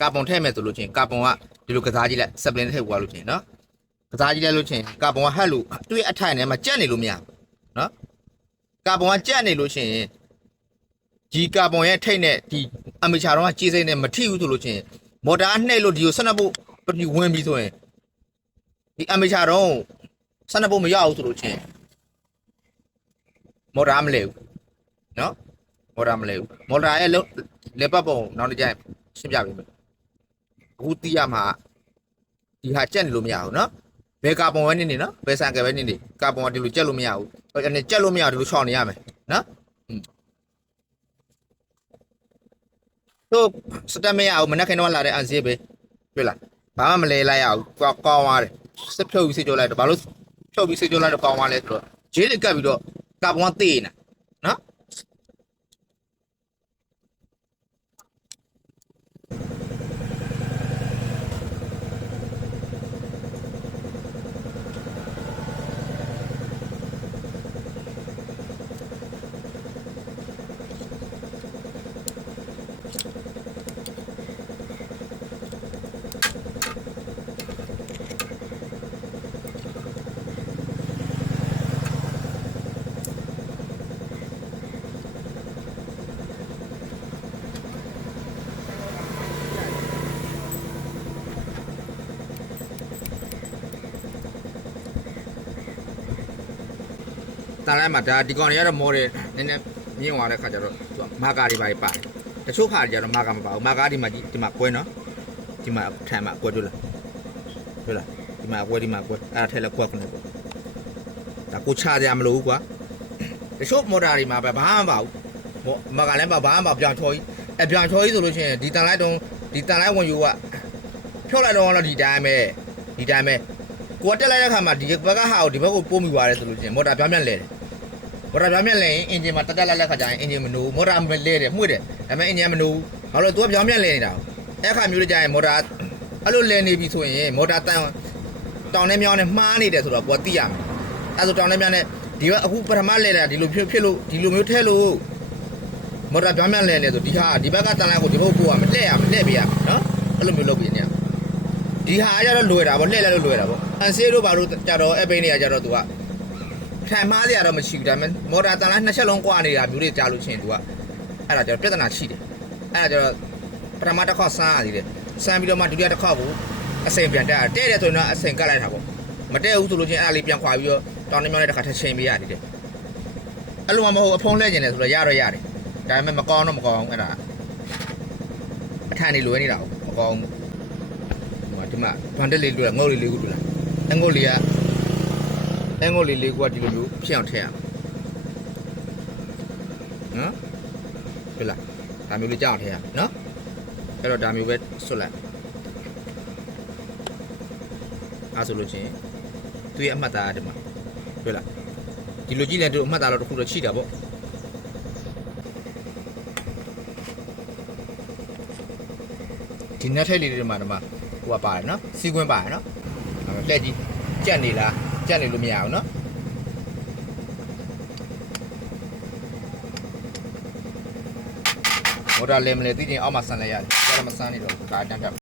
ကာဗွန်ထည့်မယ်ဆိုလို့ချင်းကာဗွန်ကဒီလိုကစားကြည့်လိုက်စပလင်ထည့်သွားလို့ချင်းနော်ကစားကြည့်လိုက်လို့ချင်းကာဗွန်ကဟတ်လို့တွေ့အထိုင်ထဲမှာကြက်နေလို့မရဘူးနော်ကာဗွန်ကကြက်နေလို့ချင်းဒီကာဗွန်ရဲ့ထိတ်နဲ့ဒီအမေချာတော့ကကြေးစိမ့်နဲ့မထိဘူးဆိုလို့ချင်းမော်တာနှိပ်လို့ဒီကို12ဖို့ဝင်ပြီးဆိုရင်ဒီအမေချာတော့12ဖို့မရဘူးဆိုလို့ချင်းမော်တာမလဲဘူးနော်မော်တာမလဲဘူးမော်တာရဲ့လေပတ်ပုံနောက်တစ်ကြိမ်ရှင်းပြပေးမယ်အခုတီးရမှာဒီဟာကြက်နေလို့မရဘူးနော်ဘယ်ကာဗွန်ပဲနေနော်ဘယ်ဆန်ကယ်ပဲနေကာဗွန်ကဒီလိုကြက်လို့မရဘူးအဲ့ကြက်လို့မရဘူးဒီလိုချောင်းနေရမယ်နော်တို့စတက်မရအောင်မနက်ခင်းတော့လာတဲ့အန်စီပဲတွေ့လားဘာမှမလဲလိုက်ရအောင်ကောင်းသွားတယ်စက်ဖြုတ်ပြီးစေကြောလိုက်တော့ဘာလို့ဖြုတ်ပြီးစေကြောလိုက်တော့ကောင်းသွားလဲဆိုတော့ဂျေးတွေကပ်ပြီးတော့ကာဗွန်ကတေးနေနော်တန်လိုက်မှာဒါဒီကောင်တွေကတော့မော်တယ်နည်းနည်းမြင့်သွားတဲ့ခါကျတော့သူကမာကာတွေပါပါတယ်တချို့ခါတွေကျတော့မာကာမပါဘူးမာကာဒီမှာကွဲနော်ဒီမှာထမ်းမှာကွဲတွေ့လားဒီမှာကွဲအဲ့ဒါထဲလည်းကွဲခနဲ့ပေါ့ဒါကိုချကြမလို့ဘူးကွာတချို့မော်တာတွေမှာပဲဘာမှမပါဘူးမာကာလည်းဘာမှမပြောင်းချော်ကြီးပြောင်းချော်ကြီးဆိုလို့ရှိရင်ဒီတန်လိုက်ဝင်ယူကဖြုတ်လိုက်တော့ဒီတိုင်းပဲကိုတက်လိုက်တဲ့ခါမှာဒီဘက်ကဟာကိုဒီဘက်ကိုပို့မိသွားတယ်ဆိုလို့ရှိရင်မော်တာပြောင်းပြန်လဲတယ်မော်တာပြောင်းပြန်လဲရင်အင်ဂျင်မှာတက်လိုက်တဲ့ခါကျရင်အင်ဂျင်မနိုးမော်တာမလဲတယ်မှု့တယ်ဒါပေမဲ့အင်ဂျင်မနိုးဘာလို့ तू ကပြောင်းပြန်လဲနေတာအဲ့ခါမျိုးလေးကျရင်မော်တာအဲ့လိုလဲနေပြီဆိုရင်မော်တာတောင်နဲ့မြောင်းနဲ့မှားနေတယ်ဆိုတော့ကိုကသိရမယ်အဲ့ဆိုတောင်နဲ့မြောင်းနဲ့ဒီကအခုပထမလဲတာဒီလိုဖြစ်လို့ဒီလိုမျိုးထဲလို့မော်တာပြောင်းပြန်လဲနေဆိုဒီဘက်ကတန်လိုက်ကိုဒီဘက်ကိုပို့ရမယ်လှည့်ပေးရမယ်နော်အဲ့လိုမျိုးလုပ်ပြီးနေဒီဟာကျတော့လွယ်တာပေါ့လှည့်လိုက်လို့လွယ်တာပေါ့အန်ဆေးတို့ဘာလို့ကြတော့အပိန်းတွေကကြတော့ तू ကထိုင်မားစရာတော့မရှိဘူးဒါပေမဲ့မော်တာတန်လိုက်နှစ်ချက်လုံးကွာနေတာမျိုးတွေကြားလို့ချင်း तू ကအဲ့ဒါကျတော့ပြဿနာရှိတယ်အဲ့ဒါကျတော့ပထမတစ်ခေါက်ဆန်းရသေးတယ်ဆန်းပြီးတော့မှဒုတိယတစ်ခေါက်ကိုအစိမ်ပြန်တက်တဲ့တယ်ဆိုရင်တော့အစိမ်ကတ်လိုက်တာပေါ့မတက်ဘူးဆိုလို့ချင်းအဲ့ဒါလေးပြန်ခွာပြီးတော့တောင်းနေမြောင်းတဲ့တစ်ခါထချင်းပေးရသေးတယ်အဲ့လိုမှမဟုတ်အဖုံးလဲကျင်တယ်ဆိုတော့ရတော့ရတယ်ဒါပေမဲ့မကောင်းအဲ့ဒါအထန်နေလွယ်နေတာမကောင်းဒီမှာဗန်တက်လေးတွေ့လားငုတ်လေးကိုတွေ့လားအငုတ်လေးကဒီလိုမျိုးဖြစ်အောင်ထည့်ရနော်တွေ့လားဒါမျိုးလေးကြောက်အောင်ထည့်ရနော်အဲ့တော့ဒါမျိုးပဲဆွတ်လိုက်အားဆိုလို့ချင်းသူရဲ့အမှတ်သားဒီမှာတွေ့လားဒီလိုကြည့်လိုက်တော့အမှတ်သားတော့တစ်ခုတော့ရှိတာပေါ့ဒီနက်ထိတ်လေးတွေမှာဟိုကပါတယ်နော်စီကွင်းပါတယ်နော်လှည့်ကြည့်ကြက်နေလားကြက်နေလို့မရအောင်နော်မော်တာလဲမလဲသိချင်းအောက်မှာဆန်လိုက်ရတယ်ဒါတော့မဆန်နေတော့ဒါတန်းတက်